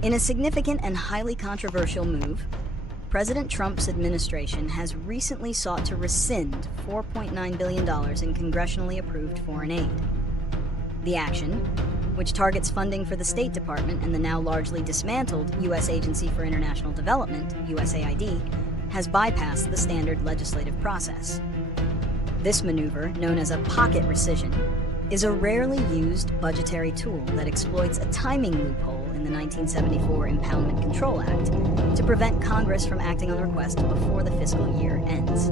In a significant and highly controversial move, President Trump's administration has recently sought to rescind $4.9 billion in congressionally approved foreign aid. The action, which targets funding for the State Department and the now largely dismantled U.S. Agency for International Development, USAID, has bypassed the standard legislative process. This maneuver, known as a pocket rescission, is a rarely used budgetary tool that exploits a timing loophole in the 1974 Impoundment Control Act to prevent Congress from acting on the request before the fiscal year ends.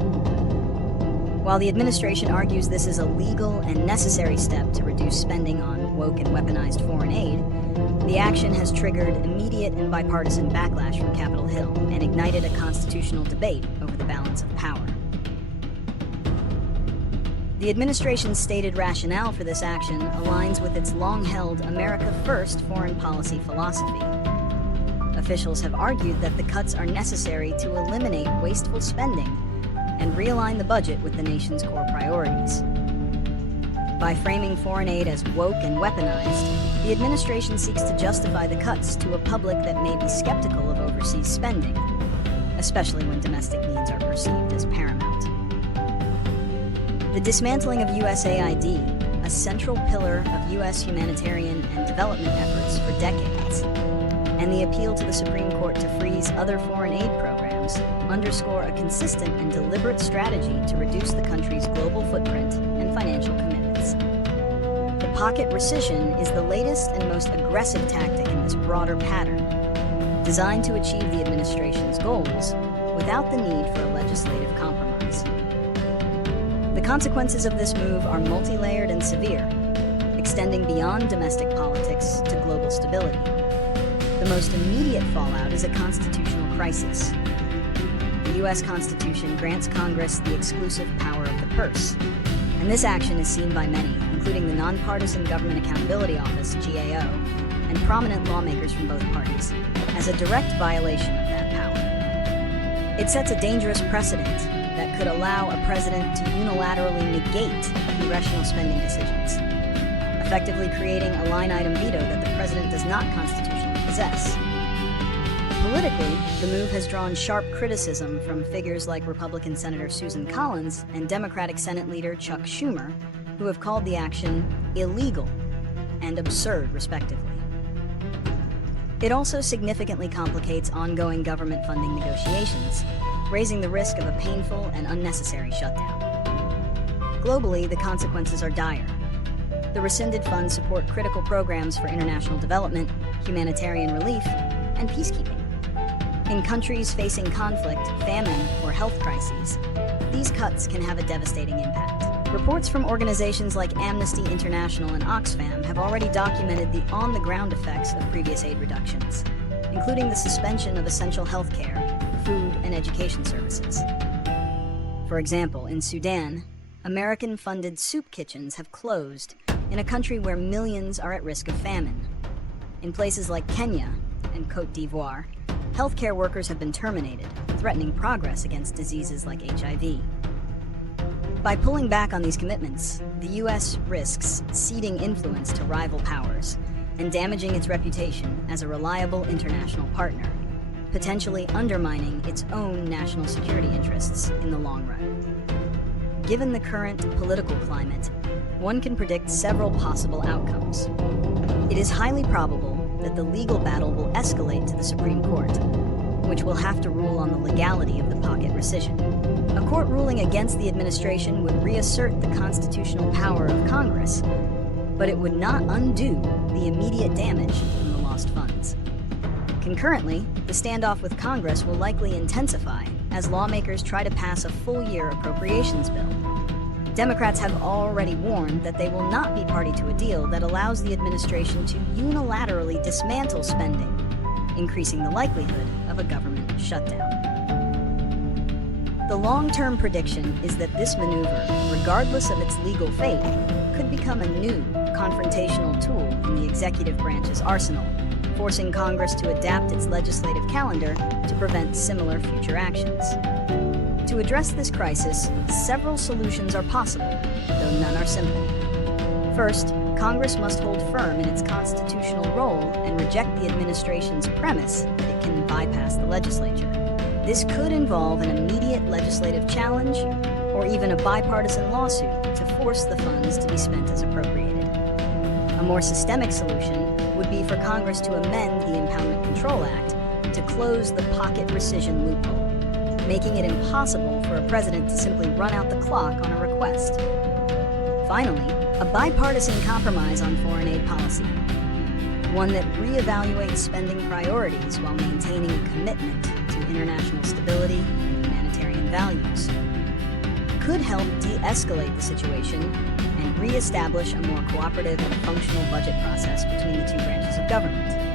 While the administration argues this is a legal and necessary step to reduce spending on woke and weaponized foreign aid, the action has triggered immediate and bipartisan backlash from Capitol Hill and ignited a constitutional debate over the balance of power. The administration's stated rationale for this action aligns with its long-held America First foreign policy philosophy. Officials have argued that the cuts are necessary to eliminate wasteful spending and realign the budget with the nation's core priorities. By framing foreign aid as woke and weaponized, the administration seeks to justify the cuts to a public that may be skeptical of overseas spending, especially when domestic needs are perceived as paramount. The dismantling of USAID, a central pillar of U.S. humanitarian and development efforts for decades, and the appeal to the Supreme Court to freeze other foreign aid programs underscore a consistent and deliberate strategy to reduce the country's global footprint and financial commitments. The pocket rescission is the latest and most aggressive tactic in this broader pattern, designed to achieve the administration's goals without the need for a legislative compromise. The consequences of this move are multi-layered and severe, extending beyond domestic politics to global stability. The most immediate fallout is a constitutional crisis. The U.S. Constitution grants Congress the exclusive power of the purse, and this action is seen by many, including the Nonpartisan Government Accountability Office, GAO, and prominent lawmakers from both parties, as a direct violation of that power. It sets a dangerous precedent that could allow a president to unilaterally negate congressional spending decisions, effectively creating a line-item veto that the president does not constitutionally possess. Politically, the move has drawn sharp criticism from figures like Republican Senator Susan Collins and Democratic Senate Leader Chuck Schumer, who have called the action illegal and absurd, respectively. It also significantly complicates ongoing government funding negotiations, raising the risk of a painful and unnecessary shutdown. Globally, the consequences are dire. The rescinded funds support critical programs for international development, humanitarian relief, and peacekeeping. In countries facing conflict, famine, or health crises, these cuts can have a devastating impact. Reports from organizations like Amnesty International and Oxfam have already documented the on-the-ground effects of previous aid reductions, including the suspension of essential health care, food, and education services. For example, in Sudan, American-funded soup kitchens have closed in a country where millions are at risk of famine. In places like Kenya and Côte d'Ivoire, healthcare workers have been terminated, threatening progress against diseases like HIV. By pulling back on these commitments, the U.S. risks ceding influence to rival powers and damaging its reputation as a reliable international partner, potentially undermining its own national security interests in the long run. Given the current political climate, one can predict several possible outcomes. It is highly probable that the legal battle will escalate to the Supreme Court, which will have to rule on the legality of the pocket rescission. A court ruling against the administration would reassert the constitutional power of Congress, but it would not undo the immediate damage from the lost funds. Concurrently, the standoff with Congress will likely intensify as lawmakers try to pass a full-year appropriations bill. Democrats have already warned that they will not be party to a deal that allows the administration to unilaterally dismantle spending, increasing the likelihood of a government shutdown. The long-term prediction is that this maneuver, regardless of its legal fate, could become a new confrontational tool in the executive branch's arsenal, forcing Congress to adapt its legislative calendar to prevent similar future actions. To address this crisis, several solutions are possible, though none are simple. First, Congress must hold firm in its constitutional role and reject the administration's premise that it can bypass the legislature. This could involve an immediate legislative challenge or even a bipartisan lawsuit to force the funds to be spent as appropriated. A more systemic solution would be for Congress to amend the Impoundment Control Act to close the pocket rescission loophole, making it impossible for a president to simply run out the clock on a request. Finally, a bipartisan compromise on foreign aid policy, one that reevaluates spending priorities while maintaining a commitment to international stability and humanitarian values, could help de-escalate the situation and re-establish a more cooperative and functional budget process between the two branches of government.